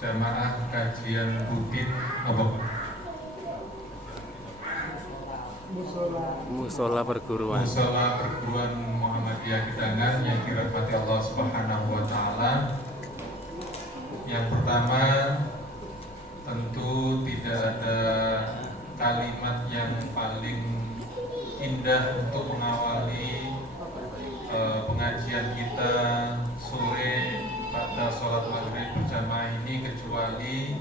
jamaah kajian rutin apa? Musola perguruan. Musola perguruan Muhammadiyah Gedangan yang dirahmati Allah Subhanahu wa taala. Yang pertama, tentu tidak ada kalimat yang paling indah untuk mengawali pengajian kita sore pada sholat maghrib berjamaah ini kecuali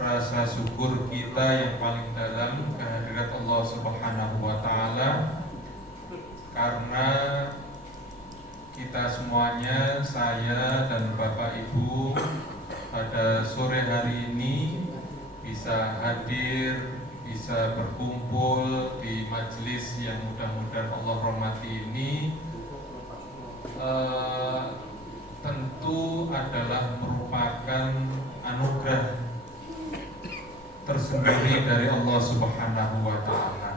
rasa syukur kita yang paling dalam kehadirat Allah Subhanahu wa taala, karena kita semuanya, saya dan Bapak Ibu, pada sore hari ini bisa hadir, bisa berkumpul di majelis yang mudah-mudahan Allah rahmati ini, tentu adalah merupakan anugerah tersendiri dari Allah Subhanahu wa taala.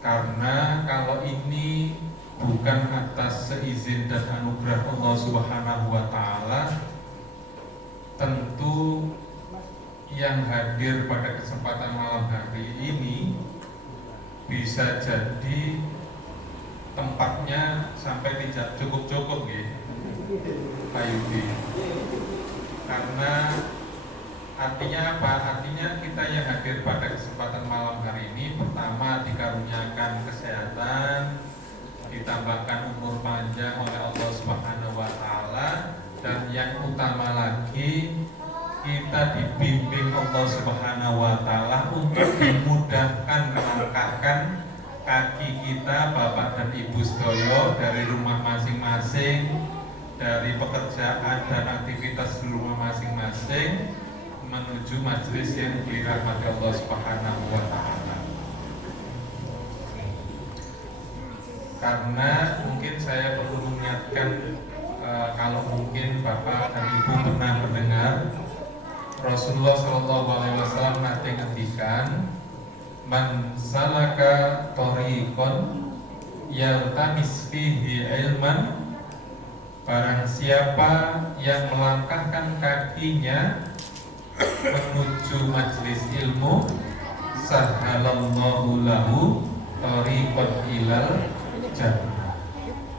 Karena kalau ini bukan atas seizin dan anugerah Allah Subhanahu wa taala, tentu yang hadir pada kesempatan malam hari ini bisa jadi tempatnya sampai tidak cukup-cukup ya, Pak Yudi. Karena artinya apa? Artinya kita yang hadir pada kesempatan malam hari ini, pertama dikaruniakan kesehatan, ditambahkan umur panjang oleh Allah Subhanahu wa taala, dan yang utama lagi kita dibimbing Allah Subhanahu wa taala untuk dimudahkan melangkahkan kaki kita, Bapak dan Ibu sedaya, dari rumah masing-masing, dari pekerjaan dan aktivitas di rumah masing-masing menuju majelis yang dirahmati Allah Subhanahu wa taala. Karena mungkin saya perlu mengingatkan, kalau mungkin Bapak dan Ibu pernah mendengar Rasulullah Shallallahu Alaihi Wasallam nanti ngendikan, man salaka thoriqon yaltamis fihi ilman, barang siapa yang melangkahkan kakinya menuju majelis ilmu, sahhalallahu lahu thoriqon ilal jannah,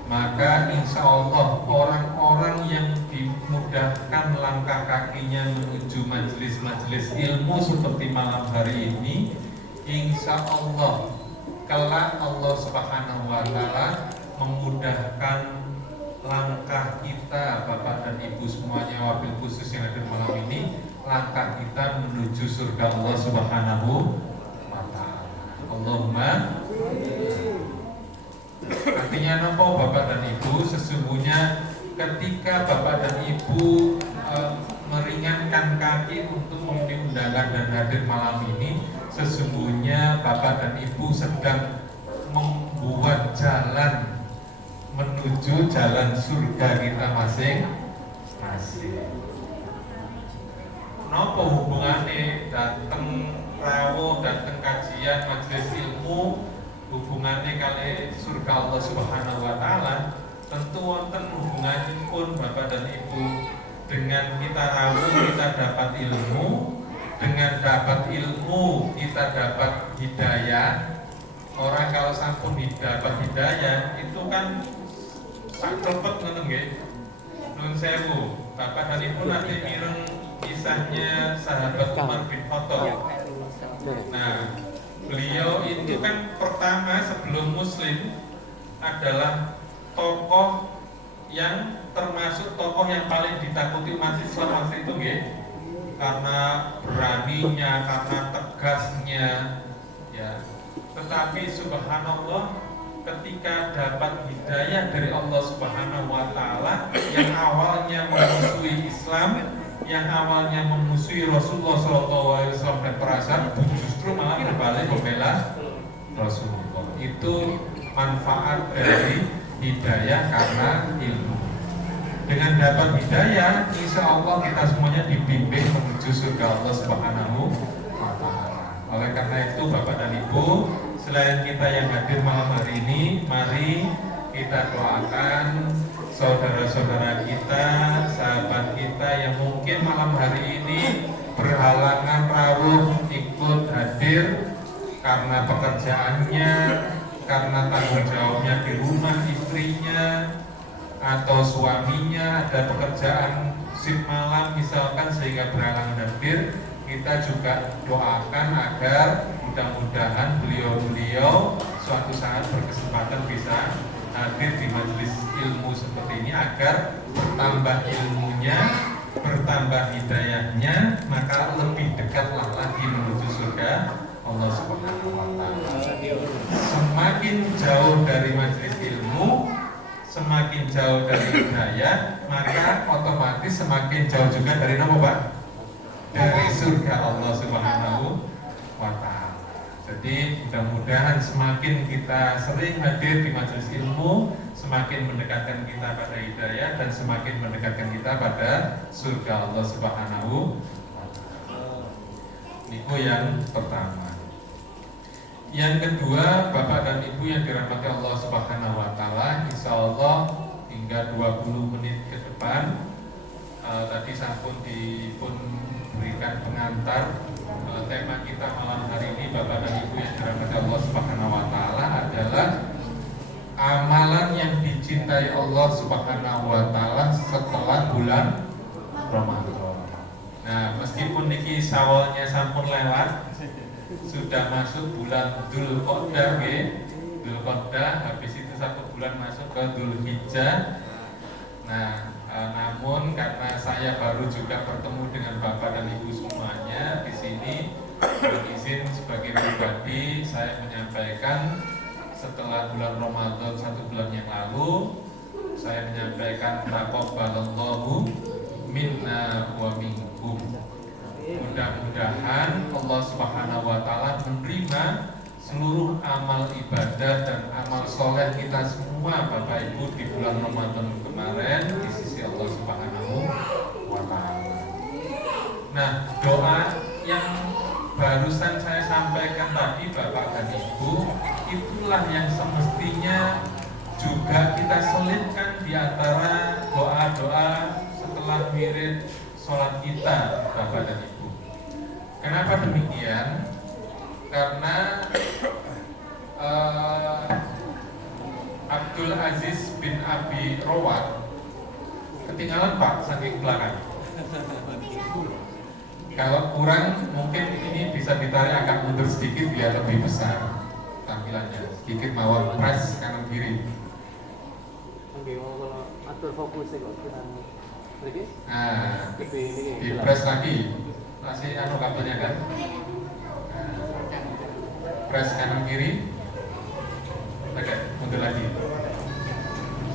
maka insya Allah orang-orang yang dimudahkan langkah kakinya menuju majelis-majelis ilmu seperti malam hari ini, insya Allah kelak Allah Subhanahu wa taala memudahkan langkah kita, Bapak dan Ibu semuanya, wabil khusus yang hadir malam ini, langkah kita menuju surga Allah Subhanahu wa taala. Allahumma. Artinya apa, Bapak dan Ibu? Sesungguhnya ketika Bapak dan Ibu meringankan kaki untuk memenuhi undangan dan hadir malam ini, sesungguhnya Bapak dan Ibu sedang membuat jalan menuju jalan surga kita masing-masing. Napa hubungannya datang rawuh, datang kajian majelis ilmu, hubungannya kali surga Allah Subhanahu wa taala? Tentu wonten hubungannya pun, Bapak dan Ibu. Dengan kita rawuh kita dapat ilmu, dengan dapat ilmu kita dapat hidayah. Orang kalau sampun dapat hidayah itu kan sak cepet ngoten nggih. Nuwun sewu, Bapak dan Ibu nanti mireng kisahnya sahabat Umar bin Khattab. Nah, beliau itu kan pertama sebelum Muslim adalah tokoh yang termasuk tokoh yang paling ditakuti umat Islam waktu itu, nggih. Karena beraninya, karena tegasnya, ya. Tetapi subhanallah, ketika dapat hidayah dari Allah Subhanahu wa taala, yang awalnya memusuhi Islam, yang awalnya memusuhi Rasulullah SAW dan para sahabat, justru malah berbalik membela Rasulullah. Itu manfaat dari hidayah karena ilmu. Dengan dapat hidayah, insya Allah kita semuanya dibimbing menuju surga Allah Subhanahu wa taala. Oleh karena itu, Bapak dan Ibu, selain kita yang hadir malam hari ini, mari kita doakan saudara-saudara kita, sahabat kita yang mungkin malam hari ini berhalangan rawuh ikut hadir karena pekerjaannya, karena tanggung jawabnya di rumah istrinya atau suaminya ada pekerjaan shift malam misalkan sehingga berhalangan hadir. Kita juga doakan agar mudah-mudahan beliau-beliau suatu saat berkesempatan bisa hadir di majelis ilmu seperti ini agar bertambah ilmunya, bertambah hidayahnya, maka lebih dekatlah lagi menuju surga Allah Subhanahu wa Ta'ala. Semakin jauh dari majelis ilmu, semakin jauh dari hidayah, maka otomatis semakin jauh juga dari nama Pak? Dari surga Allah Subhanahu wa Ta'ala. Jadi mudah-mudahan semakin kita sering hadir di majelis ilmu, semakin mendekatkan kita pada hidayah dan semakin mendekatkan kita pada surga Allah Subhanahu wa Ta'ala. Itu yang pertama. Yang kedua, Bapak dan Ibu yang dirahmati Allah Subhanahu wa Ta'ala, insya Allah hingga 20 menit ke depan tadi sampun dipun berikan pengantar. Tema kita malam hari ini, Bapak dan Ibu yang dirahmati Allah Subhanahu wa Ta'ala, adalah amalan yang dicintai Allah Subhanahu wa Ta'ala setelah bulan Ramadan. Nah, meskipun niki sawalnya sampun lewat, sudah masuk bulan Dzulqa'dah, Dzulqa'dah, habis itu 1 bulan masuk ke Dzulhijjah. Nah, namun karena saya baru juga bertemu dengan Bapak dan Ibu semuanya di sini, izin sebagai pribadi saya menyampaikan setelah bulan Ramadan 1 bulan yang lalu, saya menyampaikan taqabbalallahu minna wa minkum. Mudah-mudahan Allah Subhanahu wa Ta'ala menerima seluruh amal ibadah dan amal soleh kita semua Bapak Ibu di bulan Ramadan kemarin di sisi Allah Subhanahu wa Ta'ala. Nah, doa yang barusan saya sampaikan tadi Bapak dan Ibu, itulah yang semestinya juga kita selipkan di antara doa-doa setelah wirid sholat kita Bapak dan Ibu. Kenapa demikian? Karena Abdul Aziz bin Abi Rawat ketinggalan Pak saking belakang. Kalau kurang mungkin ini bisa ditarik agak mundur sedikit biar lebih besar tampilannya. Sedikit mawar press kanan kiri. Oke, kalau atur fokusnya kok kita sedikit. Nah, di press lagi. Masih kabelnya kan? Press kanan kiri. Oke, mundur lagi.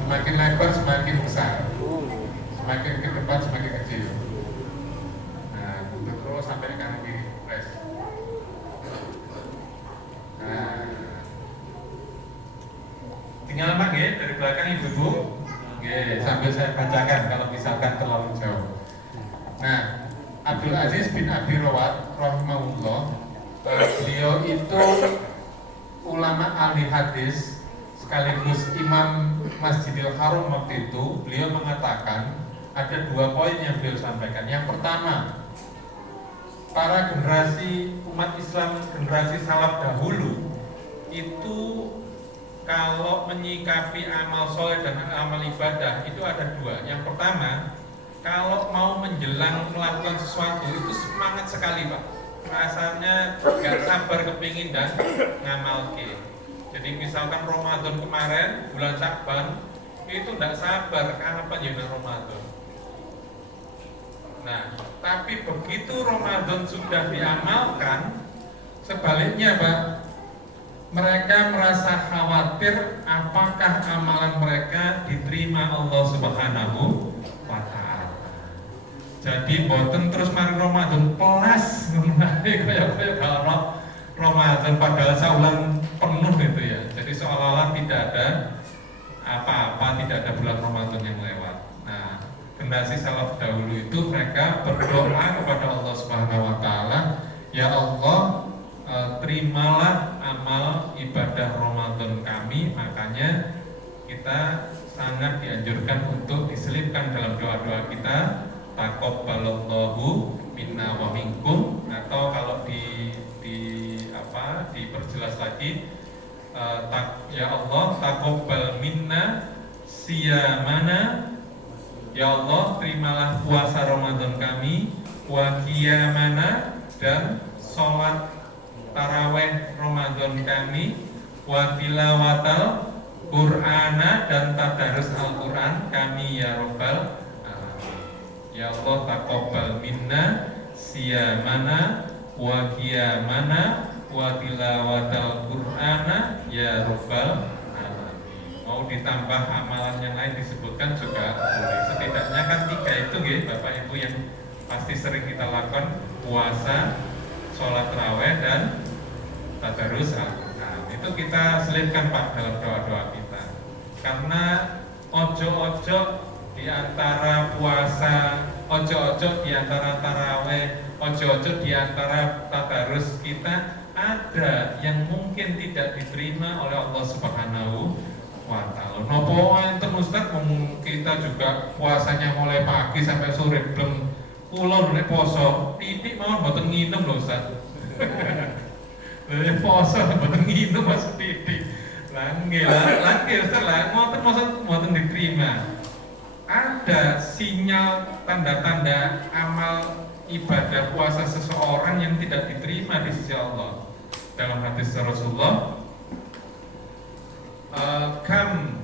Semakin lebar semakin besar. Semakin ke depan semakin kecil. Nah, mundur terus sampai kanan kiri. Press. Nah, tinggal lagi dari belakang ibu-ibu. Oke, sambil saya bacakan kalau misalkan terlalu jauh. Nah, Abdul Aziz bin Abi Rawat rahimahullah, beliau itu ulama ahli hadis sekaligus imam Masjidil Haram waktu itu. Beliau mengatakan ada 2 poin yang beliau sampaikan. Yang pertama, para generasi umat Islam, generasi salaf dahulu itu kalau menyikapi amal soleh dan amal ibadah itu ada 2. Yang pertama, kalau mau menjelang melakukan sesuatu itu semangat sekali Pak. Rasanya gak sabar kepingin dan ngamal ke. Jadi misalkan Ramadan kemarin, bulan Sya'ban, itu gak sabar kapan ya Ramadan. Nah, tapi begitu Ramadan sudah diamalkan, sebaliknya Pak, mereka merasa khawatir apakah amalan mereka diterima Allah Subhanahu wa Ta'ala. Jadi boten terus mari Ramadan pelas kaya kalau Ramadan padahal sebulan penuh gitu ya. Jadi seolah-olah tidak ada apa-apa, tidak ada bulan Ramadan yang lewat. Nah, generasi salaf dahulu itu mereka berdoa kepada Allah Subhanahu wa Ta'ala, ya Allah, terimalah amal ibadah Ramadan kami. Makanya kita sangat dianjurkan untuk diselipkan dalam doa-doa kita. Taqabbalallahu minna wa minkum, atau kalau diperjelas lagi, ya Allah taqabbal minna siyamana, ya Allah terimalah puasa Ramadan kami, wa qiyamana, dan sholat taraweh Ramadan kami, wa tilawatal Qur'ana, dan tadarus Al-Quran kami ya Rabbal alamin. Ya Allah taqabbal minna siyamana wa qiyamana wa tilawatal Qur'ana ya Rabbal alamin. Mau ditambah amalan yang lain disebutkan juga boleh. Setidaknya kan 3 itu ya Bapak Ibu yang pasti sering kita lakukan: puasa, sholat tarawih, dan tadarus Al-Quran. Itu kita selipkan Pak dalam doa-doa kita. Karena ojo-ojo di antara puasa, ojo-ojo di antara tarawih, ojo-ojo di antara tadarus kita ada yang mungkin tidak diterima oleh Allah Subhanahu wa Ta'ala. Nopo enten Ustaz, kita juga puasanya mulai pagi sampai sore, belum kula nek poso titik mawon mboten nginem lho Ustaz. Lha poso mboten nginem Mas titik. Lah nggih Ustaz, lah mboten diterima. Ada sinyal tanda-tanda amal ibadah puasa seseorang yang tidak diterima di sisi Allah. Dalam hadis Rasulullah, kam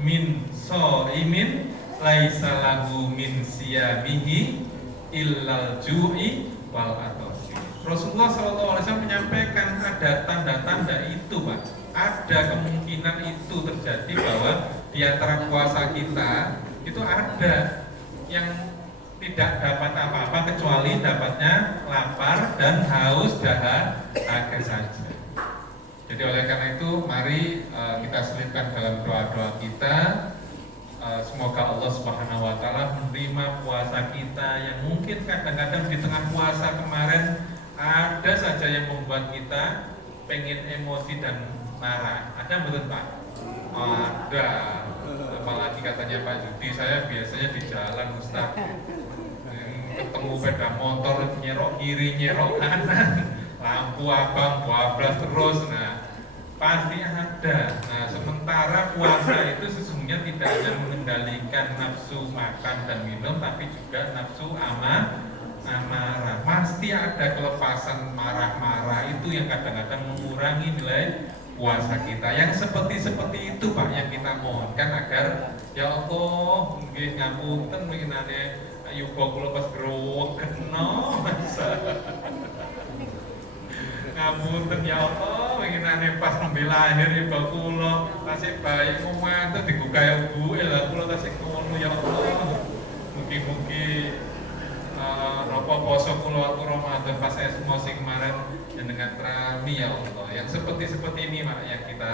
min shaimin laisa lahu min siyamihi illal ju'i wal atashi. Rasulullah SAW menyampaikan ada tanda-tanda itu Pak. Ada kemungkinan itu terjadi bahwa di antara puasa kita itu ada yang tidak dapat apa-apa kecuali dapatnya lapar dan haus dahaga saja. Jadi oleh karena itu mari kita selipkan dalam doa-doa kita. Semoga Allah Subhanahu wa Ta'ala menerima puasa kita yang mungkin kadang-kadang di tengah puasa kemarin ada saja yang membuat kita pengen emosi dan marah. Ada betul Pak? Ada. Apalagi katanya Pak Yudi, saya biasanya di jalan Ustaz, ketemu sepeda motor nyerok kiri nyerok kanan, lampu abang bablas terus, nah pasti ada. Nah sementara puasa itu sesungguhnya tidak hanya mengendalikan nafsu makan dan minum, tapi juga nafsu amarah. Pasti ada kelepasan marah-marah itu yang kadang-kadang mengurangi nilai puasa kita. Yang seperti itu Pak yang kita mohonkan agar ya Allah nggih ngapunten winginane yuga kula pas growek kena masa. Ngapunten ya Allah winginane pas nembe lahir yuga kula tasih bayi mantu digugah ibuke lah kula tasih ngono ya Allah. Mugi-mugi napa poso kula waktu Ramadan pas emosi kemarin dengan rami ya Allah. Yang seperti ini Pak yang kita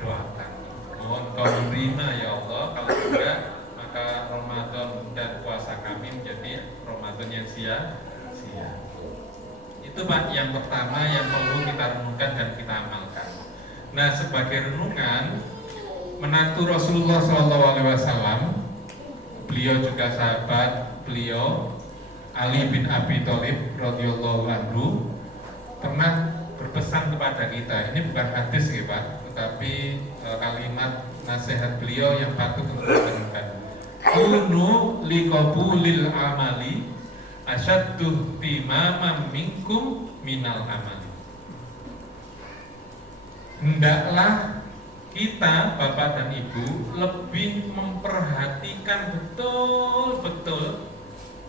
doakan. Mohon Kau menerima ya Allah. Kalau tidak maka Ramadan dan puasa kami menjadi Ramadan yang sia-sia. Itu Pak yang pertama yang perlu kita renungkan dan kita amalkan. Nah sebagai renungan, menantu Rasulullah SAW, beliau juga sahabat beliau Ali bin Abi Thalib radhiyallahu anhu pernah berpesan kepada kita. Ini bukan hadis ya Pak, tetapi kalimat nasihat beliau yang patut untuk direnungkan. Kunu liqabulil amali asyaddu timamam minkum minal amali. Hendaklah kita Bapak dan Ibu lebih memperhatikan betul-betul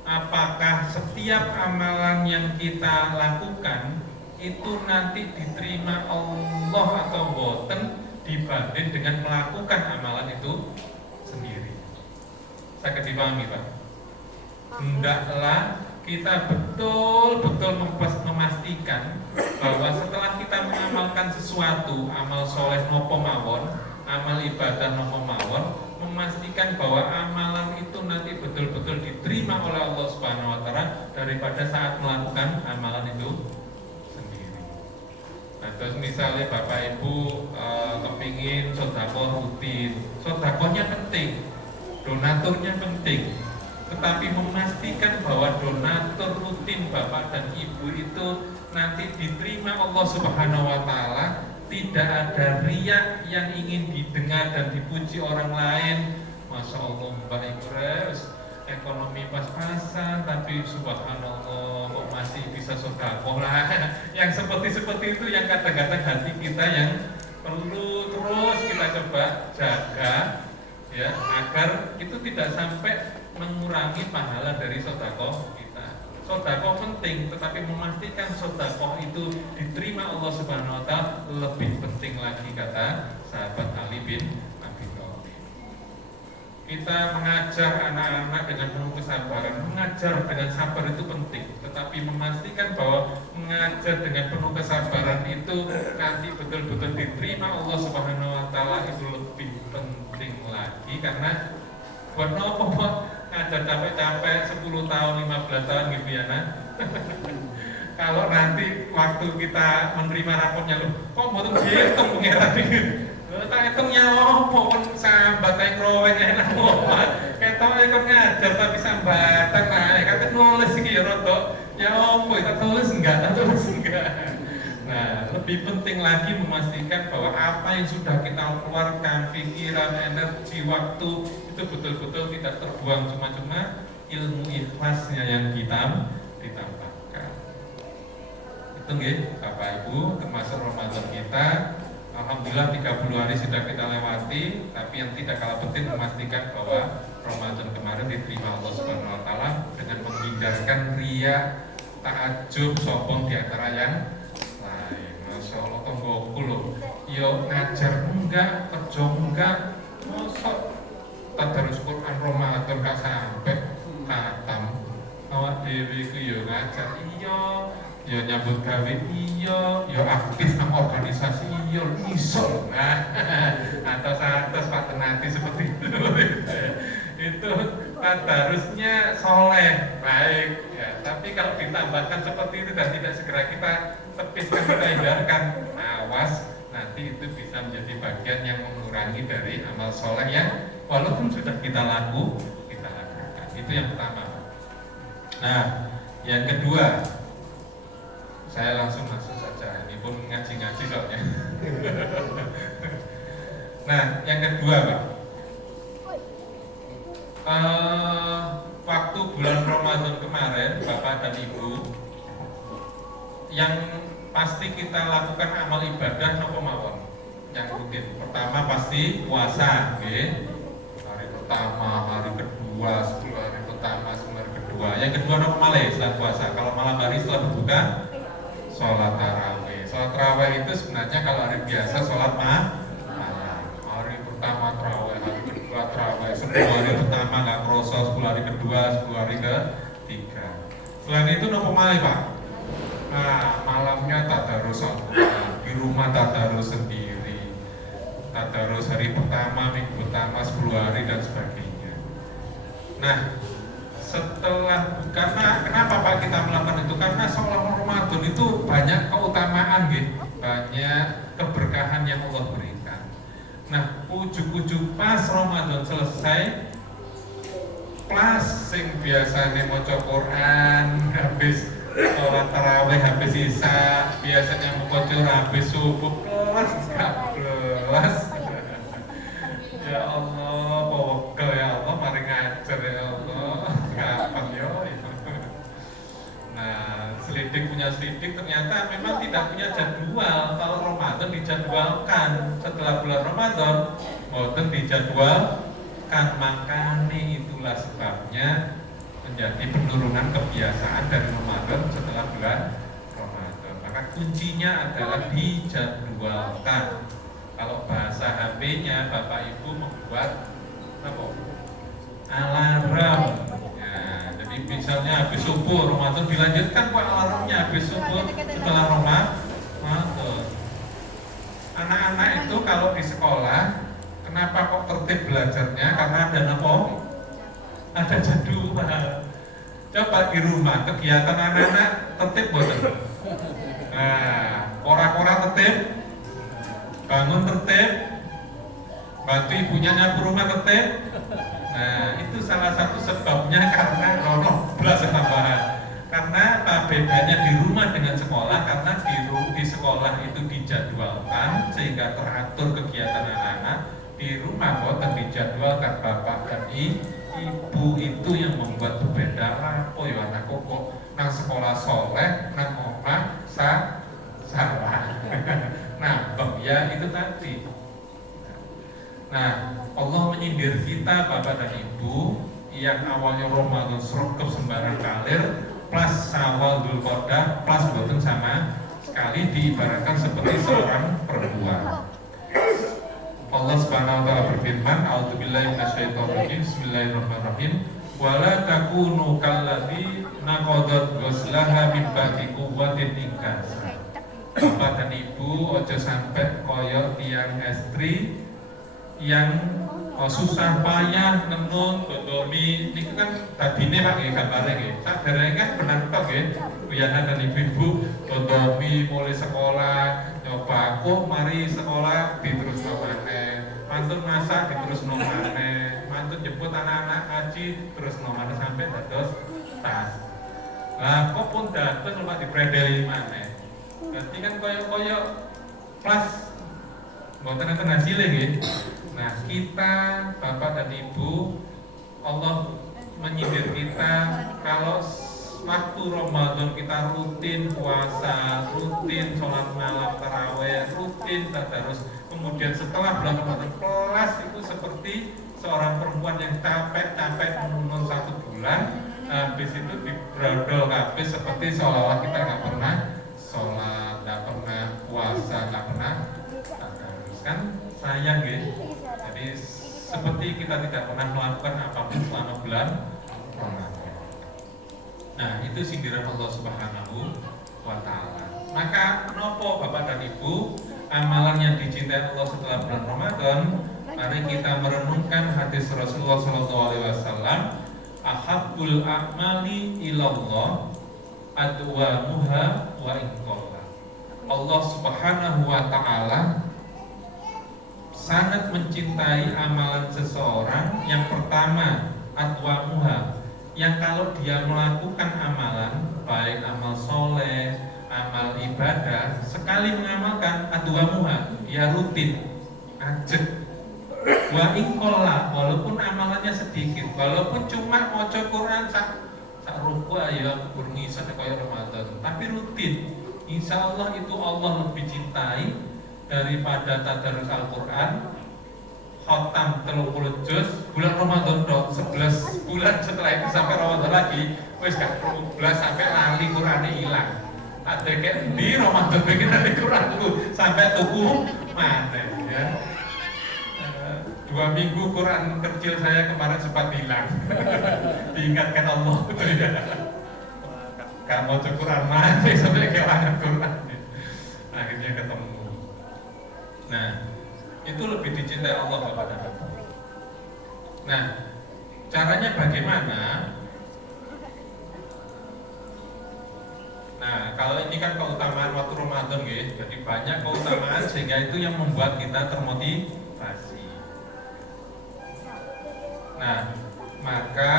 apakah setiap amalan yang kita lakukan itu nanti diterima Allah atau boten dibanding dengan melakukan amalan itu sendiri. Saya dipahami Pak. Hendaklah kita betul-betul memastikan bahwa setelah kita mengamalkan sesuatu, amal soleh nopo mawon, amal ibadah nopo mawon, memastikan bahwa amalan itu nanti betul-betul diterima oleh Allah Subhanahu wa Ta'ala daripada saat melakukan amalan itu sendiri. Nah, terus misalnya Bapak Ibu kepingin sedekah rutin, Sodakohnya penting, donaturnya penting, tetapi memastikan bahwa donatur rutin Bapak dan Ibu itu nanti diterima Allah Subhanahu wa Ta'ala, tidak ada riak yang ingin didengar dan dipuji orang lain. Masya Allah Mbak Igres, ekonomi pas-pasan, tapi subhanallah kok masih bisa sedekah lah. Yang seperti itu yang kadang-kadang hati kita yang perlu terus kita coba jaga, ya, agar itu tidak sampai mengurangi pahala dari sedekah kita. Sedekah penting, tetapi memastikan sedekah itu diterima Allah Subhanahu wa Ta'ala lebih penting lagi, kata sahabat Ali bin Abi Thalib. Kita mengajar anak-anak dengan penuh kesabaran. Mengajar dengan sabar itu penting, tetapi memastikan bahwa mengajar dengan penuh kesabaran itu nanti betul-betul diterima Allah Subhanahu wa Ta'ala itu lebih penting lagi. Karena buat nopo ngajar capek-capek 10 tahun, 15 tahun gitu ya, nah. Kalau nanti waktu kita menerima rapotnya, loh kok mau ngitung pengeran gitu, tak hitungnya apa kan sambat yang roweng enak banget, ketoknya kan ngajar tapi sambatan, nah kata nulis gitu ya rotok, ya apa, kita tulis enggak. Nah, lebih penting lagi memastikan bahwa apa yang sudah kita keluarkan, pikiran, energi, waktu itu betul-betul tidak terbuang cuma-cuma, ilmu ikhlasnya yang kita ditambahkan. Itu nggih, Bapak Ibu, termasuk Ramadan kita. Alhamdulillah 30 hari sudah kita lewati, tapi yang tidak kalah penting memastikan bahwa Ramadan kemarin diterima Allah Subhanahu wa Ta'ala dengan menghindarkan riya, ta'ajub, sombong di antara yang lain. Masya Allah, tonggoku loh, yo ngajar enggak, kerja enggak, mosok tadarus Quran Ramadan gak sampai khatam. Awak dhewe iku yo ngajar iya, yo nyambut gawe iya, yo aktif nang organisasi iya, iso. Nah, atas Pak Tenati seperti itu. Itu tadarusnya soleh, baik ya. Tapi kalau ditambahkan seperti itu dan tidak segera kita tepiskan, kita hindarkan, awas nanti itu bisa menjadi bagian yang mengurangi dari amal soleh yang walaupun sudah kita lakukan. Itu yang pertama. Nah, yang kedua, saya langsung masuk saja, ini pun ngaji-ngaji soalnya. Nah, yang kedua, Pak, waktu bulan Ramadan kemarin, Bapak dan Ibu, yang pasti kita lakukan amal ibadah nopo mawon yang rutin. Pertama pasti puasa, okay? Hari pertama, hari kedua, 10 hari pertama, 10 hari kedua. Yang kedua nopo malih setelah puasa. Kalau malam hari setelah berbuka, sholat tarawih. Sholat tarawih itu sebenarnya kalau hari biasa sholat malam. Hari pertama tarawih, hari kedua tarawih, 10 hari pertama nggak kroso, 10 hari kedua, 10 hari ketiga. Selain itu nopo malih, Pak? Nah, malamnya tadarus Al-Quran, di rumah tadarus sendiri, tadarus hari pertama, minggu pertama, 10 hari dan sebagainya. Nah, setelah, karena kenapa Pak kita melakukan itu? Karena seolah Ramadan itu banyak keutamaan gitu, banyak keberkahan yang Allah berikan. Nah, ujuk-ujuk pas Ramadan selesai, plus sing biasanya maca Quran habis sholat tarawih, habis isya, biasanya mengkocor habis subuh, kelas kelas. Ya Allah, pokok ya Allah, mari ngajar ya Allah, kapan yo? Nah, selidik punya selidik ternyata memang tidak punya jadwal. Kalau Ramadan dijadwalkan setelah bulan Ramadan, boten dijadwalkan, makanya itulah sebabnya menjadi penurunan kebiasaan dari Ramadan setelah bulan Ramadan. Maka kuncinya adalah dijadwalkan. Kalau bahasa HP-nya Bapak Ibu membuat apa? Alarm. Ya, jadi misalnya habis subuh Ramadan dilanjutkan, kok alarmnya habis subuh setelah Ramadan. Anak-anak itu kalau di sekolah, kenapa kok tertib belajarnya? Karena ada apa? Ada jadwal. Coba di rumah kegiatan anak-anak tertib boten? Nah, ora-ora tertib, bangun tertib, bantu ibunya nyapu rumah tertib. Nah, itu salah satu sebabnya karena rono belas tambahan. Karena apa bedanya di rumah dengan sekolah? Karena di sekolah itu dijadwalkan sehingga teratur kegiatan anak-anak. Di rumah boten dijadwalkan bapak dan ibu itu yang membuat berbeda. Apa ya anak kok nang sekolah soleh, nang omah salah. Nah, ya itu tadi. Nah, Allah menyindir kita bapak dan ibu yang awalnya Ramadan serokep sembarang kalir plus Syawal Dzulqa'dah plus boten sama sekali diibaratkan seperti seorang perempuan. Allah Subhanahu wa taala berfirman, "A'udzubillahi minasyaitonirrajim. Bismillahirrahmanirrahim. Wala takunu kalladzi naqadat ghuslaha min ba'di quwwatin inkasa." Bapak dan ibu ojo sampai koyo tiang estri yang susah payah nenun dodomi ini kan tadine Pak nggih gambare nggih. Sadherenge kan benar tok nggih. Uyana dan ibu-ibu dodomi mulai sekolah nyoba kok mari sekolah diterusno maneh. Mantun masak diterusno maneh. Mantun jemput anak-anak ngaji terusno maneh sampai dados tas. Lah kok pun dateng lumak dipredeli maneh. Berarti kan koyo-koyo pas mboten enten hasile nggih. Nah, kita bapak dan ibu Allah menyindir kita kalau waktu Ramadan kita rutin puasa, rutin sholat malam taraweh, rutin tadarus. Kemudian setelah bulan Ramadan kelas itu seperti seorang perempuan yang capek menunun 1 bulan, habis itu dibrodol habis seperti seolah-olah kita nggak pernah sholat, nggak pernah puasa, nggak pernah tadarus. Kan sayang ya. Jadi seperti kita tidak pernah melakukan apapun selama bulan Ramadan. Nah, itu sindiran Allah Subhanahu wa taala. Maka nopo Bapak dan Ibu, amalan yang dicintai Allah setelah bulan Ramadan, mari kita merenungkan hadis Rasulullah SAW, ahabbul a'mali ilallah adwamuha wa inqalla. Allah Subhanahu wa taala sangat mencintai amalan seseorang yang pertama adwamuha, yang kalau dia melakukan amalan baik amal soleh, amal ibadah, sekali mengamalkan adwamuha, dia rutin ajek wa inqalla, walaupun amalannya sedikit, walaupun cuma maca Quran sak ruku ya burnisen kaya Ramadan, tapi rutin, insya Allah itu Allah lebih cintai daripada tadarus Al-Quran khotam 30 juz bulan Ramadan dok 11 bulan setelah itu sampai Ramadan lagi wis gak 12 sampai lali Qurannya hilang. Ada kayak di Ramadan bikin ada Quranku sampai tuku mana ya. 2 minggu Quran kecil saya kemarin sempat hilang. Diingatkan Allah gak mau Quran mana sampai kehilangan Quran. Akhirnya ketemu. Nah, itu lebih dicintai Allah Bapak dan Ibu. Nah, caranya bagaimana? Nah, kalau ini kan keutamaan waktu Ramadan gitu, jadi banyak keutamaan sehingga itu yang membuat kita termotivasi. Nah, maka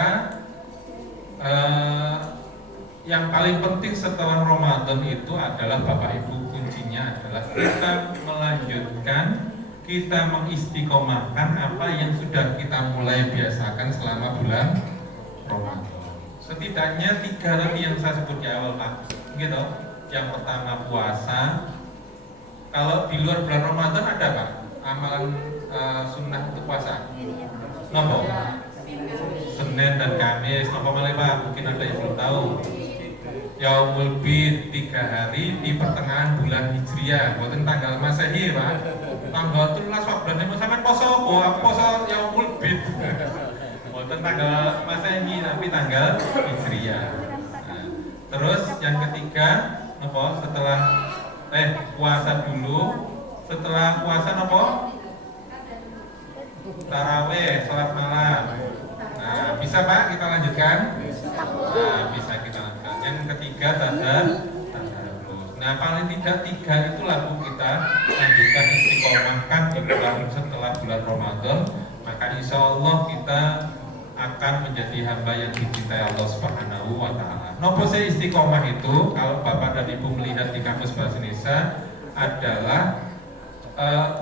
yang paling penting setelah Ramadan itu adalah Bapak Ibu, kuncinya adalah kita melanjutkan, kita mengistiqomahkan apa yang sudah kita mulai biasakan selama bulan Ramadan. Setidaknya 3 tadi yang saya sebut di awal Pak, gitu. Yang pertama puasa. Kalau di luar bulan Ramadan ada Pak amalan sunnah untuk puasa? Nopo? Senin dan Kamis. Nopo malah Pak? Mungkin ada yang belum tahu. Yaumul Bid 3 hari di pertengahan bulan Hijriah, bukan tanggal Masehi Pak. Tanggal 13 bulan ini sampean poso apa? Poso Yaumul Bid. Bukan tanggal Masehi tapi tanggal Hijriah. Nah, terus yang ketiga, apa? Setelah puasa dulu. Setelah puasa apa? Taraweh, sholat malam. Nah, bisa Pak kita lanjutkan? Nah, bisa kita lanjutkan. Yang ketiga tadarus. Nah, Nah, paling tidak 3 itu lagu kita lanjutkan istiqomahkan di bulan setelah bulan Ramadan, maka insya Allah kita akan menjadi hamba yang dicintai Allah Subhanahu wa Ta'ala. Nopo saya istiqomah itu, kalau Bapak dan Ibu melihat di kamus bahasa Indonesia, adalah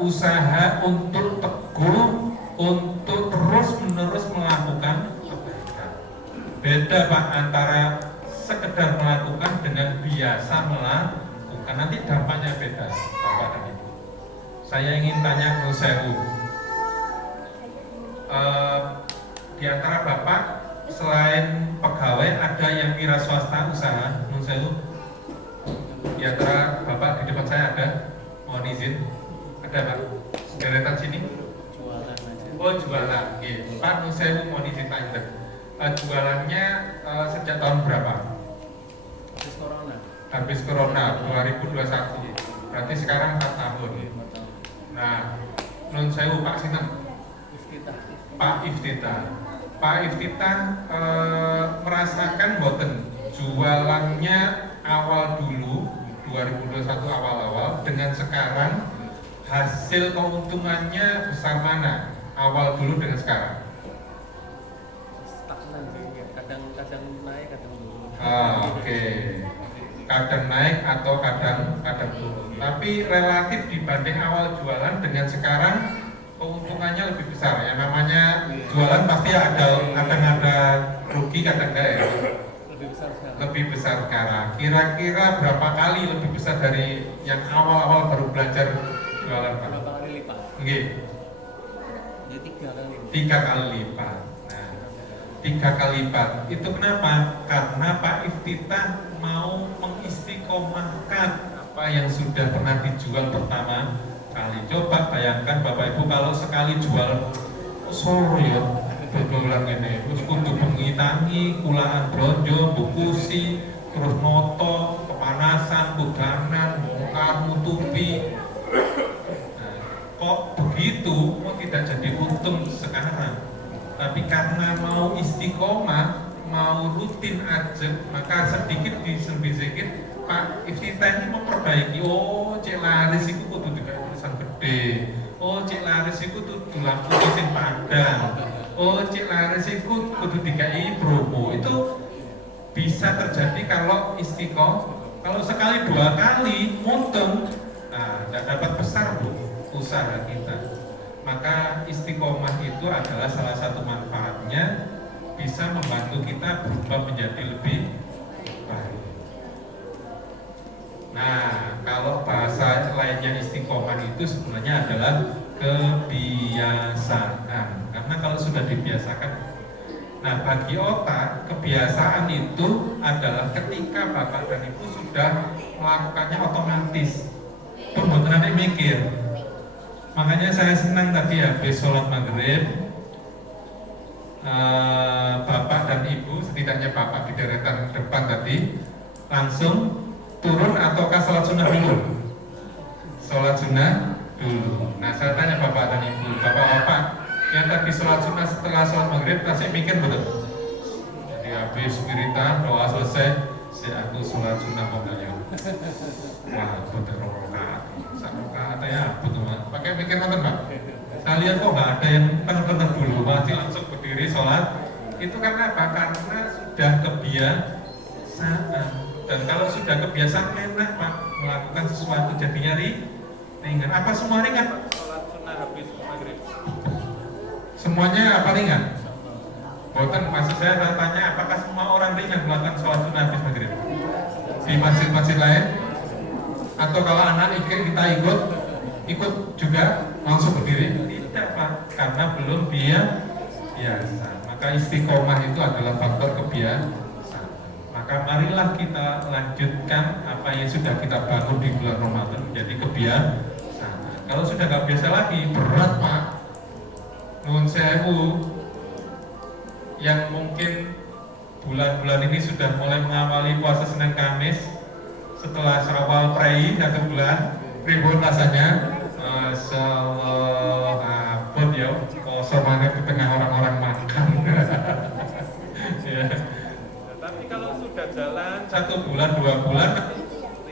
usaha untuk teguh, untuk terus-menerus melakukan kebaikan. Beda Pak antara sekedar melakukan dengan biasa melakukan, nanti dampaknya beda Bapak dan Ibu. Saya ingin tanya ke Sewu, di antara Bapak selain pegawai ada yang wira swasta usaha Nun Sewu? Di antara Bapak di depan saya ada, mohon izin, ada Pak? Deretan sini? Jualan aja. Oh jualan, gitu. Pak Nun Sewu mohon izin tanya, jualannya sejak tahun berapa? Habis corona. Habis Corona 2021, berarti sekarang 4 tahun. Nah, Nun Sewu Pak Sinten? Iftitah. Pak Iftitah. Pak Iftitah merasakan boten jualannya awal dulu 2021 awal-awal dengan sekarang hasil keuntungannya besar mana awal dulu dengan sekarang? Stagnan sih, kadang naik, kadang turun. Oke. Kadang naik atau kadang turun. Tapi relatif dibanding awal jualan dengan sekarang keuntungannya lebih besar. Yang namanya jualan pasti kadang ada rugi, kadang enggak ya. Lebih besar sekarang. Lebih besar sekarang. Kira-kira berapa kali lebih besar dari yang awal-awal baru belajar jualan Pak? Berapa kali lipat? Nggih, Ya 3 kali. 3 kali lipat. Nah, 3 kali lipat. Itu kenapa? Karena Pak Iftitah mau mengistiqomahkan apa yang sudah pernah dijual pertama kali. Coba bayangkan Bapak Ibu kalau sekali jual Solo ya, dodolan ini, terus kudu bengi tangi, kulaan bronjo, bukusi, terus noto, kepanasan, kudanan, bongkar, nutupi. Nah, kok begitu, kok tidak jadi untung sekarang? Tapi karena mau istiqomah, mau rutin aja, maka sedikit demi sedikit Pak Iftitah ini memperbaiki. Oh, cek laris itu kudu juga tulisan gede. Oh, cek laris itu kudu lampu sing padang. Oh, cek laris itu kudu dikai promo. Itu bisa terjadi kalau istiqomah. Kalau sekali 2 kali untung, nah, tidak dapat besar Bu usaha kita. Maka istiqomah itu adalah salah satu manfaatnya, bisa membantu kita berubah menjadi lebih baik. Nah, kalau bahasa lainnya istiqomah itu sebenarnya adalah kebiasaan. Karena kalau sudah dibiasakan, nah bagi otak kebiasaan itu adalah ketika Bapak dan Ibu sudah melakukannya otomatis, pembuatan nanti mikir. Makanya saya senang tadi habis sholat maghrib, Bapak dan Ibu, setidaknya Bapak di deretan depan tadi langsung turun ataukah sholat sunnah dulu? Sholat sunnah dulu. Nah saya tanya Bapak dan Ibu, Bapak-bapak yang tadi sholat sunnah setelah sholat maghrib pasti mikir betul? Jadi habis wiridan, doa selesai, aku sholat sunnah pokoknya. Wah, betul rokaat. Rokaat ya, betul Mas. Pakai mikir apa Pak? Saya lihat kok nggak ada yang tenang-tenang dulu, masih langsung berdiri sholat. Itu karena apa? Karena sudah kebiasaan. Dan kalau sudah kebiasaan enak Pak melakukan sesuatu jadinya ringan. Apa semua ringan? Sholat sunnah habis maghrib. Semuanya apa ringan? Boten, maksud saya tanya apakah semua orang ringan melakukan sholat sunnah habis maghrib? Di masjid-masjid lain? Atau kalau anak kita ikut juga langsung berdiri? Tidak Pak, karena belum biasa. Maka istiqomah itu adalah faktor kebiasaan. Maka marilah kita lanjutkan apa yang sudah kita bangun di bulan Ramadan menjadi kebiasaan. Kalau sudah nggak biasa lagi, berat Pak. Nuwun sewu, yang mungkin bulan-bulan ini sudah mulai mengawali puasa Senin Kamis, setelah Syawal prei 1 bulan, ribut rasanya. Masyaallah, abot ya, kosong banget di tengah orang-orang makan. Ya. Tapi kalau sudah jalan 1 bulan, 2 bulan,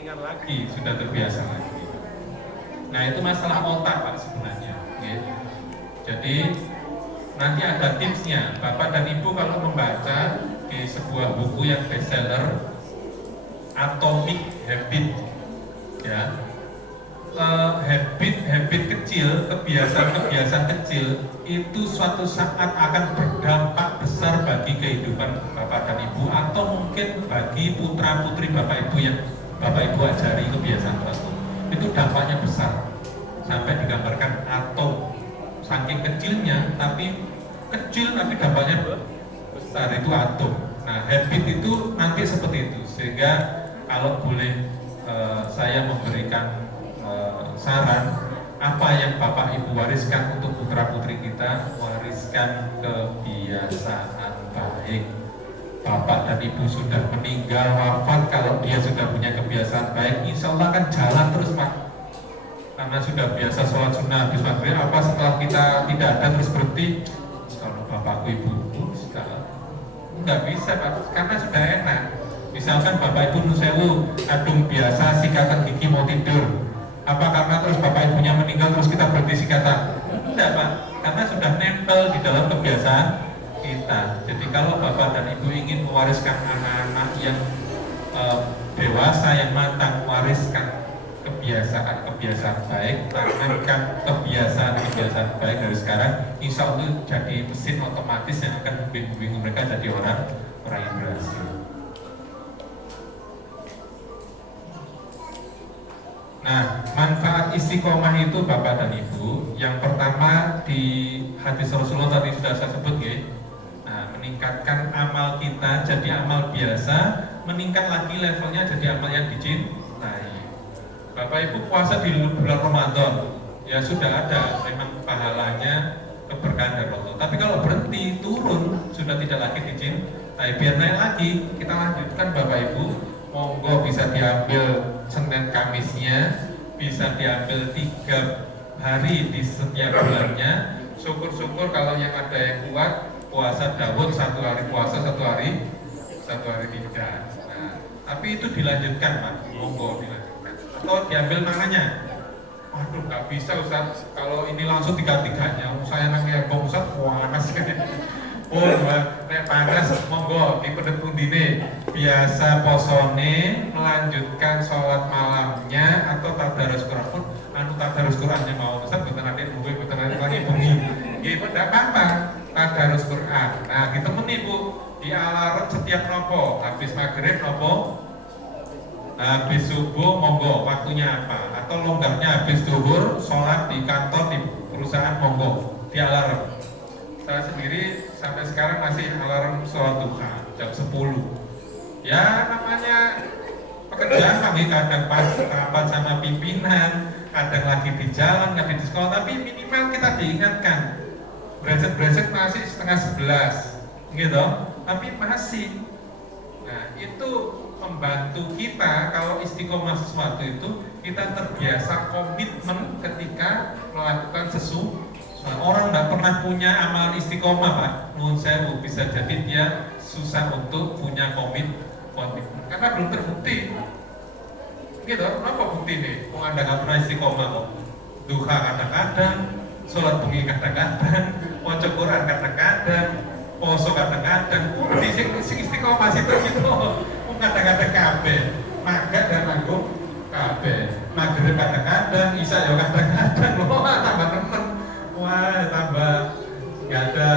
ringan lagi, sudah terbiasa lagi. Nah itu masalah otak Pak sebenarnya. Gitu. Jadi nanti ada tipsnya. Bapak dan Ibu kalau membaca di sebuah buku yang bestseller, Atomic Habit, ya, habit kecil, kebiasaan kecil itu suatu saat akan berdampak besar bagi kehidupan Bapak dan Ibu, atau mungkin bagi putra putri Bapak Ibu yang Bapak Ibu ajari kebiasaan tersebut. Itu dampaknya besar, sampai digambarkan atom, saking kecilnya tapi dampaknya besar, itu atom. Nah habit itu nanti seperti itu, sehingga kalau boleh saya memberikan saran, apa yang Bapak Ibu wariskan untuk putra putri kita, wariskan kebiasaan baik. Bapak dan Ibu sudah meninggal, wafat, kalau dia sudah punya kebiasaan baik, insya Allah kan jalan terus Pak. Karena sudah biasa sholat sunnah habis maghrib, apa setelah kita tidak ada terus berhenti? Kalau Bapakku Ibu nggak bisa Pak, karena sudah enak. Misalkan Bapak Ibu nusewu adung biasa sikatan gigi mau tidur, apa karena terus Bapak Ibunya meninggal terus kita berhenti sikatan? Tidak Pak, karena sudah nempel di dalam kebiasaan kita. Jadi kalau Bapak dan Ibu ingin mewariskan anak-anak yang dewasa, yang matang, mewariskan kebiasaan baik, tanamkan kebiasaan baik dari sekarang, insya Allah jadi mesin otomatis yang akan membimbing mereka jadi orang yang berhasil. Nah, manfaat istiqomah itu Bapak dan Ibu, yang pertama di hadis Rasulullah tadi sudah saya sebut ya. Nah, meningkatkan amal kita jadi amal biasa, meningkat lagi levelnya jadi amal yang dicintai. Bapak Ibu puasa di bulan Ramadan, ya sudah ada memang pahalanya, keberkahan dari Allah. Tapi kalau berhenti turun, sudah tidak lagi dicintai. Biar naik lagi, kita lanjutkan Bapak Ibu. Monggo bisa diambil Senin Kamisnya, bisa diambil 3 hari di setiap bulannya. Syukur-syukur kalau yang ada yang kuat puasa Daud 1 hari puasa, 1 hari tidak. Nah, tapi itu dilanjutkan Pak, monggo dilanjutkan. Atau diambil mananya. Waduh, nggak bisa Ustaz, kalau ini langsung 3-3-nya. Saya nangis Bang Ustaz, panas kan. Oh, nek panas monggo dipedhet pundine. Biasa posone melanjutkan sholat malamnya atau tadarus Quran pun tadarus Qurannya mau Ustaz mboten ate duwe mboten ate lagi bengi. Nggih, ndak apa-apa. Tadarus Quran. Nah, ditemeni Bu, di alarm setiap nopo, habis maghrib nopo, habis subuh monggo waktunya apa, atau longgarnya habis zuhur sholat di kantor di perusahaan monggo di alarm. Saya sendiri sampai sekarang masih alarm sholat duha jam 10. Ya namanya pekerjaan kami kadang pas rapat sama pimpinan, kadang lagi di jalan, kadang di sekolah, tapi minimal kita diingatkan. Breset masih setengah 11 gitu, tapi masih. Nah itu membantu kita kalau istiqomah sesuatu itu, kita terbiasa komitmen ketika melakukan sesuatu. Orang nggak pernah punya amal istiqomah Pak, menurut saya bisa jadi dia susah untuk punya komitmen karena belum terbukti. Gitu, apa bukti nih? Kok Anda nggak pernah istiqomah kok? Duha kadang-kadang, sholat bengi kadang-kadang, maca Quran kadang-kadang, poso kadang-kadang. Bukti sing istiqomah situ gitu. Kadang-kadang kabeh, maga dan nanggung kabeh. Maghrib kadang-kadang, isya ya kadang-kadang. Wah, tambah temen. Wah, tambah nggak ada.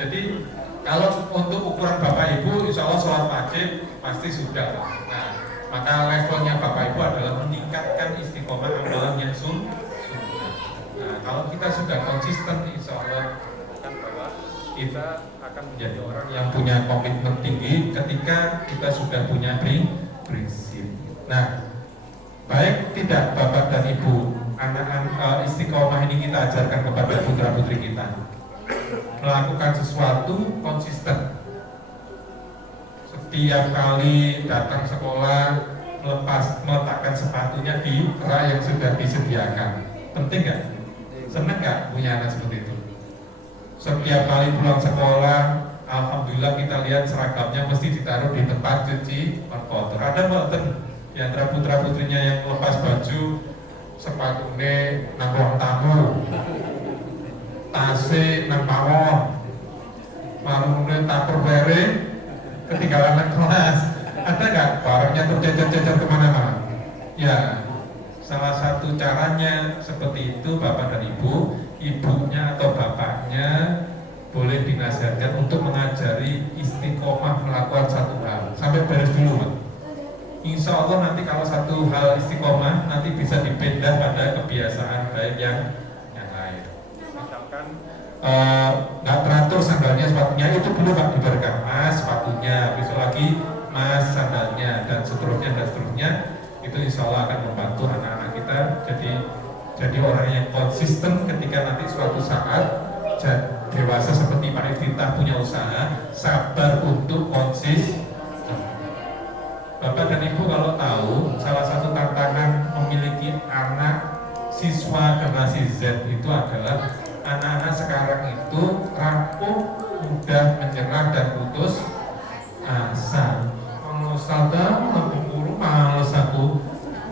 Jadi kalau untuk ukuran Bapak Ibu, insya Allah sholat wajib pasti sudah. Nah, maka levelnya Bapak Ibu adalah meningkatkan istiqomah amalan yang sunnah. Nah, kalau kita sudah konsisten, insya Allah kita akan menjadi orang yang punya komitmen tinggi ketika kita sudah punya prinsip. Nah, baik tidak Bapak dan Ibu, anak-anak istiqomah ini kita ajarkan kepada putra-putri kita melakukan sesuatu konsisten. Setiap kali datang sekolah meletakkan sepatunya di rak yang sudah disediakan. Penting nggak? Seneng nggak punya anak seperti itu? Setiap kali pulang sekolah, alhamdulillah kita lihat seragamnya mesti ditaruh di tempat cuci kotor. Ada mboten di antara putra putrinya yang lepas baju, sepatunya nang ruang tamu, tasnya nang pawon, marungnya tupperware ketinggalan nang kelas. Ada nggak barangnya tercecer-cecer kemana-mana? Ya, salah satu caranya seperti itu Bapak dan Ibu, ibunya atau bapaknya boleh dinasihatkan untuk mengajari istiqomah melakukan satu hal sampai beres dulu, Pak. Insya Allah nanti kalau satu hal istiqomah nanti bisa dipindah pada kebiasaan baik yang lain. Misalkan nggak teratur sandalnya sepatunya itu dulu Pak diberikan, Mas sepatunya, besok lagi Mas sandalnya, dan seterusnya. Itu insya Allah akan membantu anak-anak kita jadi orang yang konsisten ketika nanti suatu saat dewasa seperti Pak Iftitah punya usaha, sabar untuk konsisten. Bapak dan Ibu kalau tahu, salah satu tantangan memiliki anak siswa generasi Z itu adalah anak-anak sekarang itu rapuh, mudah menyerah dan putus asa. Kalau Ustazah, guru males aku.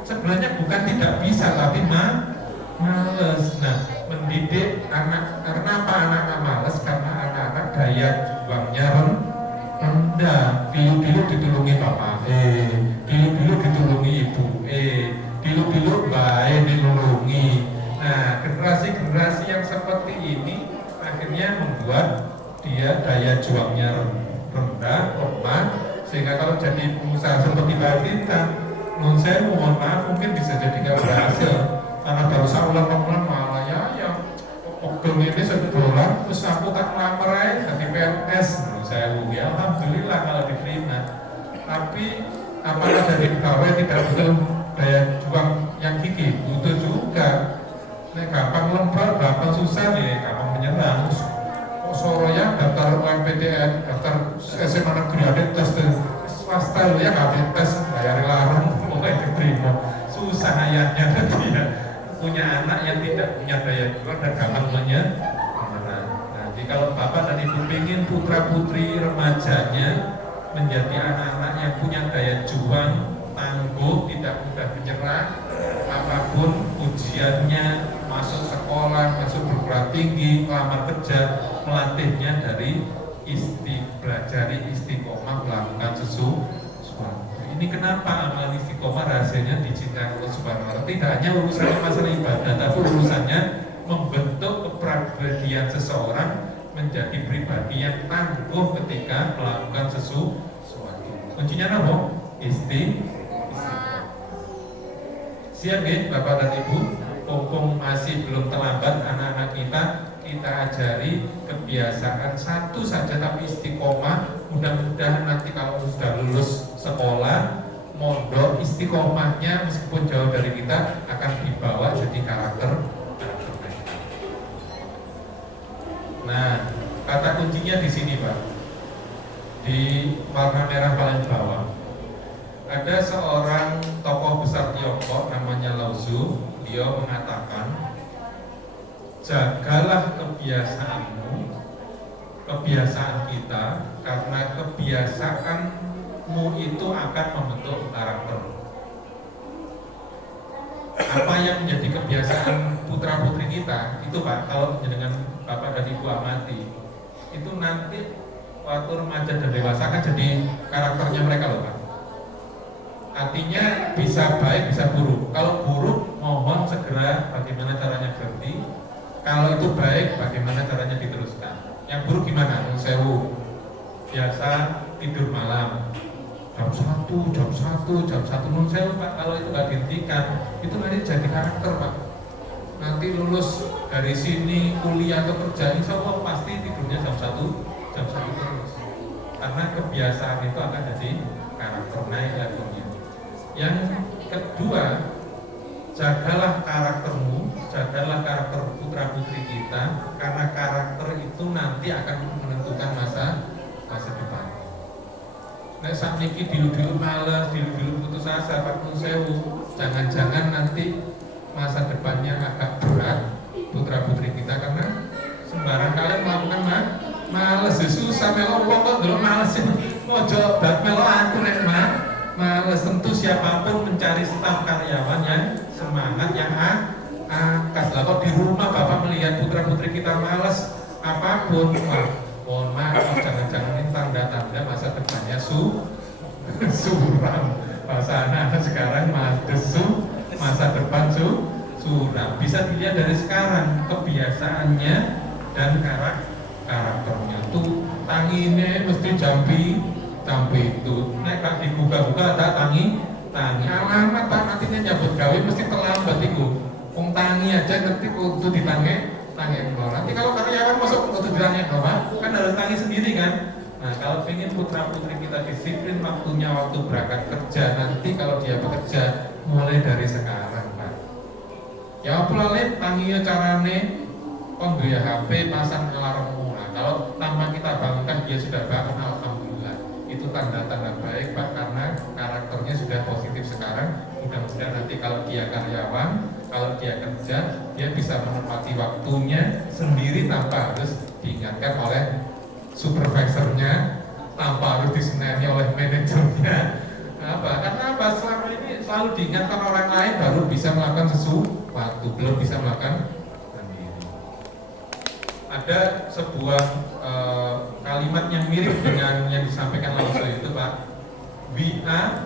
Sebenarnya bukan tidak bisa, tapi males. Nah, mendidik anak, kenapa anak-anak males? Karena anak-anak daya juangnya rendah. Dulu ditulungi bapak, dulu ditulungi ibu, dulu baik ditulungi. Nah, generasi yang seperti ini akhirnya membuat dia daya juangnya rendah, lemah, sehingga kalau jadi pengusaha seperti Mbak Tita, non saya mohon maaf mungkin bisa jadi nggak berhasil karena baru saulan malah ya oknum ini sebulan terus aku tak ngelamar aja jadi PNS saya ya alhamdulillah kalau diterima, tapi apakah dari pegawai tidak betul daya juang yang gigih? Butuh juga. Nah, gampang lembar, gampang susah ya, gampang menyerang. Soroya daftar UMPTN, daftar SMA negeri ada tes swasta ya nggak tes bayar larang pokoknya diterima, susah ayahnya dia punya anak yang tidak punya daya juang dan gampang menyerang. Jadi kalau Bapak dan Ibu ingin putra putri remajanya menjadi anak-anak yang punya daya juang, tangguh, tidak mudah menyerah, apapun ujiannya, masuk sekolah, masuk perguruan tinggi, melamar kerja, melatihnya dari belajari istiqomah melakukan sesuatu. Ini kenapa amalan istiqomah rahasianya dicintai Allah Subhanahu wa Ta'ala? Tidak hanya urusannya masalah ibadah, tapi urusannya membentuk kepribadian seseorang menjadi pribadi yang tangguh ketika melakukan sesuatu. Kuncinya apa? Istiqomah. Siap ya Bapak dan Ibu? Mumpung masih belum terlambat, anak-anak kita ajari kebiasaan satu saja tapi istiqomah. Mudah-mudahan nanti kalau sudah lulus sekolah, mondok, istiqomahnya meskipun jauh dari kita akan dibawa jadi karakter mereka. Nah, kata kuncinya di sini Pak, di warna merah paling bawah. Ada seorang tokoh besar Tiongkok namanya Lao Tzu. Dia mengatakan, jagalah kebiasaan kita, karena kebiasaanmu itu akan membentuk karakter. Apa yang menjadi kebiasaan putra putri kita itu Pak, kalau dengan Bapak dan Ibu amati, itu nanti waktu remaja dan dewasa akan jadi karakternya mereka loh Pak. Artinya bisa baik, bisa buruk. Kalau buruk, mohon segera bagaimana caranya berhenti. Kalau itu baik, bagaimana caranya diteruskan. Yang buruk gimana? Sewu, biasa tidur malam jam 1 nun sewu Pak. Kalau itu nggak dihentikan, itu nanti jadi karakter Pak. Nanti lulus dari sini kuliah atau kerja, insya Allah pasti tidurnya jam 1 terus. Karena kebiasaan itu akan jadi karakter, naik levelnya. Yang kedua, jagalah karaktermu, jagalah karakter putra putri kita, karena karakter itu nanti akan menentukan masa depan. Nah, saat ini dilu-dilu malas, dilu-dilu putus asa, Pak Nun Sewu, jangan-jangan nanti masa depannya agak berat putra putri kita, karena sembarang kalian melakukan males, susah melo kok dulu males itu, mau jawab melo aku nek males. Tentu siapapun mencari staf karyawan yang semangat, yang akas. Lah kok di rumah Bapak melihat putra-putri kita males apapun, wah, mohon maaf, jangan-jangan ini tanda-tanda masa depannya suram. Bahasa anak sekarang masa depan suram. Bisa dilihat dari sekarang kebiasaannya dan karakternya. Tuh tangine mesti jampi itu. Nek gak dibuka-buka ada tangi. Alamat Pak nantinya nyambut gawe mesti terlambat iku. Wong tangi aja ngerti kudu ditangi. Nanti kalau karyawan masuk kudu ditangi apa? Kan harus tangi sendiri kan. Nah, kalau ingin putra-putri kita disiplin waktunya waktu berangkat kerja, nanti kalau dia bekerja mulai dari sekarang, Pak. Ya apalagi tanginya carane kon duwe HP pasang alarmmu. Nah, kalau tanpa kita bangunkan dia sudah bangun, alhamdulillah. Itu tanda-tanda baik, Pak, karena karakternya sudah positif sekarang. Mudah-mudahan nanti kalau dia karyawan, kalau dia kerja, dia bisa menempati waktunya sendiri tanpa harus diingatkan oleh supervisornya, tanpa harus diseneni oleh manajernya. Karena apa? Selama ini selalu diingatkan orang lain baru bisa melakukan sesuatu, belum bisa melakukan sendiri. Ada sebuah kalimat yang mirip dengan yang disampaikan langsung itu, Pak. We are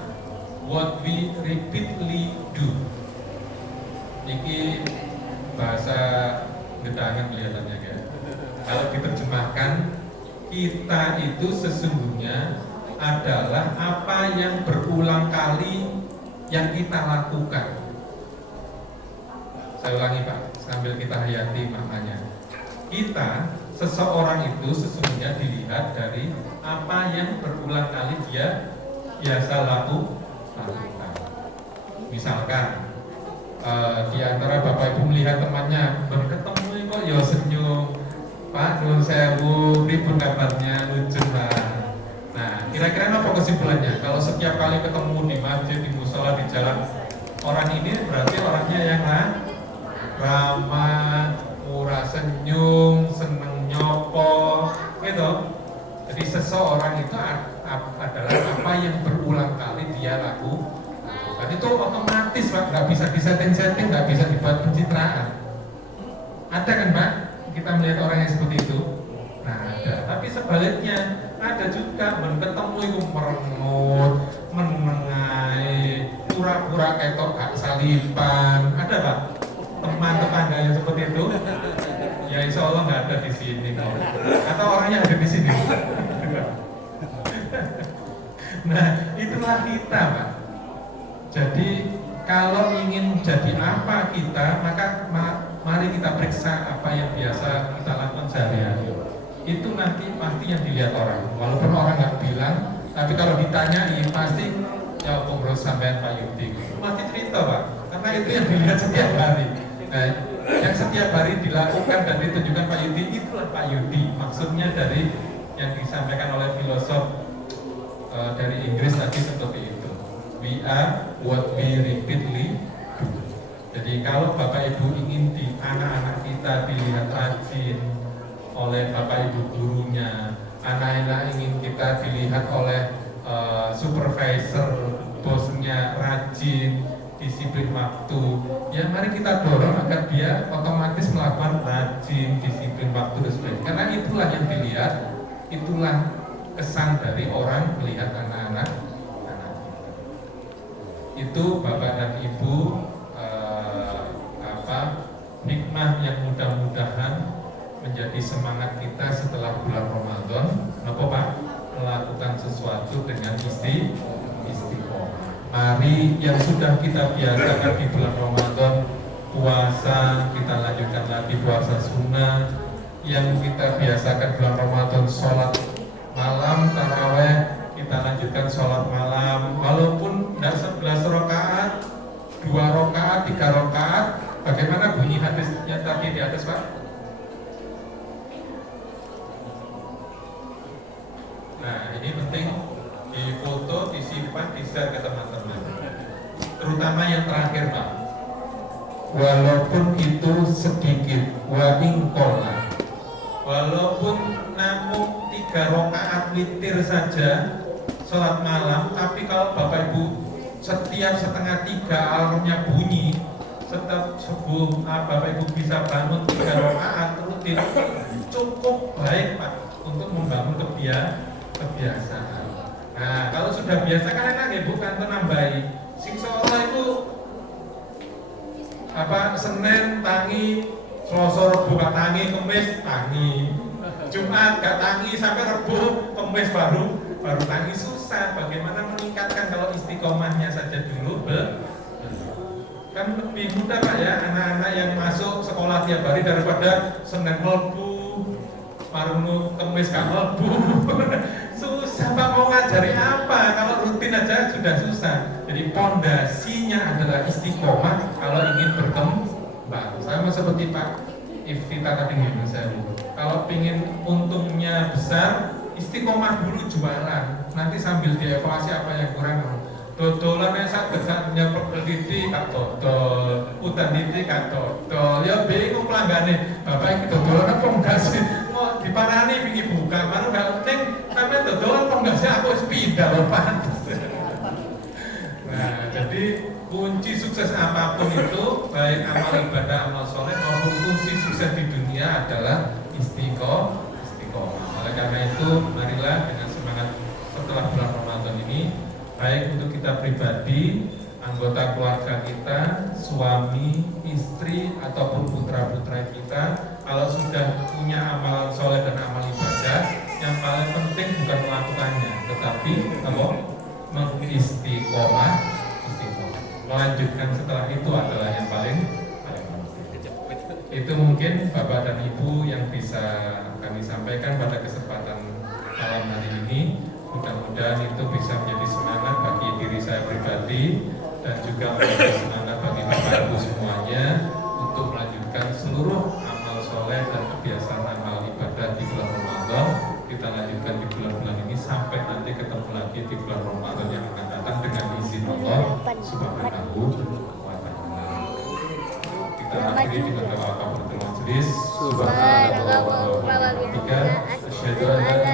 what we repeatedly do. Ini bahasa gedangan kelihatannya ya. Kalau diterjemahkan, kita itu sesungguhnya adalah apa yang berulang kali yang kita lakukan. Saya ulangi Pak, sambil kita hayati maknanya. Kita, seseorang itu sesungguhnya dilihat dari apa yang berulang kali dia biasa lakukan. Misalkan di antara Bapak Ibu melihat temannya berketemu kok ya senyum, Pak Nun sewu, ribut kabarnya, lucu lah. Nah, kira-kira apa kesimpulannya? Kalau setiap kali ketemu di masjid, di musola, di jalan, orang ini berarti orangnya yang ramah, murah senyum, seneng nyopo, gitu. Jadi seseorang itu adalah apa yang berulang kali dia lakukan. Dan itu otomatis Pak, nggak bisa disetting-setting, nggak bisa dibuat pencitraan. Ada kan Pak? Kita melihat orang yang seperti itu. Nah ada, tapi sebaliknya ada juga ketemu itu merengut, menengai, pura-pura ketok gak salipan. Ada Pak? Teman tetangga yang seperti itu? Ya insya Allah nggak ada di sini kok. Atau orangnya ada di sini. Nah itulah kita Pak. Jadi kalau ingin jadi apa kita, maka mari kita periksa apa yang biasa kita lakukan sehari-hari. Itu nanti pasti yang dilihat orang. Walaupun orang nggak bilang, tapi kalau ditanyai pasti ya pengurus sampean Pak Yudi. Pasti cerita Pak, karena itu yang dilihat setiap hari. Nah, yang setiap hari dilakukan dan ditunjukkan Pak Yudi, itulah Pak Yudi. Maksudnya dari yang disampaikan oleh filosof dari Inggris tadi seperti itu. We are what we repeatedly do. Jadi kalau Bapak Ibu ingin di anak-anak kita dilihat rajin oleh Bapak Ibu gurunya, anak-anak ingin kita dilihat oleh supervisor, bosnya rajin, disiplin waktu, ya mari kita dorong agar dia otomatis melakukan rajin, disiplin waktu dan sebagainya. Karena itulah yang dilihat, itulah kesan dari orang melihat anak-anak. Itu Bapak dan Ibu hikmah yang mudah-mudahan menjadi semangat kita setelah bulan Ramadan. Apa Pak? Melakukan sesuatu dengan istiqomah. Mari yang sudah kita biasakan di bulan Ramadan, puasa, kita lanjutkan lagi puasa sunnah. Yang kita biasakan bulan Ramadan, sholat malam, taraweh, kita lanjutkan sholat malam. Walaupun tidak 11 rakaat, 2 rakaat, 3 rakaat. Bagaimana bunyi hadisnya tadi di atas Pak? Nah ini penting, difoto, disimpan, di-share ke teman-teman. Terutama yang terakhir Pak. Walaupun itu sedikit, wa ingkola, walaupun namun 3 rakaat witir saja sholat malam, tapi kalau Bapak Ibu setiap setengah 3 alarmnya bunyi, setiap subuh Bapak Ibu bisa bangun 3 rakaat rutin, cukup baik Pak untuk membangun kebiasaan. Nah, kalau sudah biasa kan enak ya Bu, kan nambahi. Sing Allah itu Senin tangi, Selasa Rebo gak tangi, Kamis tangi, Jumat gak tangi, sampai Rebo, Kamis baru tangi. Susah. Bagaimana meningkatkan kalau istiqomahnya saja dulu kan lebih mudah Pak ya, anak-anak yang masuk sekolah tiap hari daripada Senin mlebu, Marunu Kamis gak mlebu. Susah Pak, mau ngajari apa kalau rutin aja sudah susah. Jadi pondasinya adalah istiqomah kalau ingin berkembang. Sama seperti Pak Iftita tadi ngomong saya. Kalau ingin untungnya besar, istiqomah dulu jualan. Nanti sambil dievaluasi apa yang kurang. Dodolan yang besarnya perkeliti tak dodol, udan titi tak dodol. Ya bingung pelanggane. Bapak ini dodolan apa enggak sih? Mau diparani pingi buka, mana enggak penting. Tapi dodolan apa enggak sih? Aku sepeda loh Pak. Nah, jadi kunci sukses apapun itu, baik amal ibadah, amal soleh maupun kunci sukses di dunia adalah istiqomah. Oleh karena itu, marilah dengan semangat setelah bulan Ramadan ini, baik untuk kita pribadi, anggota keluarga kita, suami, istri, ataupun putra-putra kita, kalau sudah punya amal soleh dan amal ibadah, yang paling penting bukan melakukannya, tetapi mengistiqomah. Melanjutkan setelah itu adalah yang paling penting. Itu mungkin Bapak dan Ibu yang bisa kami sampaikan pada kesempatan malam hari ini. Mudah-mudahan itu bisa menjadi semangat bagi diri saya pribadi dan juga menjadi semangat bagi Bapak Ibu semuanya untuk melanjutkan seluruh amal soleh dan kebiasaan amal ibadah di bulan Ramadan. Kita lanjutkan di bulan-bulan ini sampai nanti ketemu lagi di bulan Ramadan yang akan datang dengan izin Allah Subhanahu wa ta'ala. Kita akhiri dengan doa kafaratul majelis. Subhanallah wa bihamdihi, asyhadu an la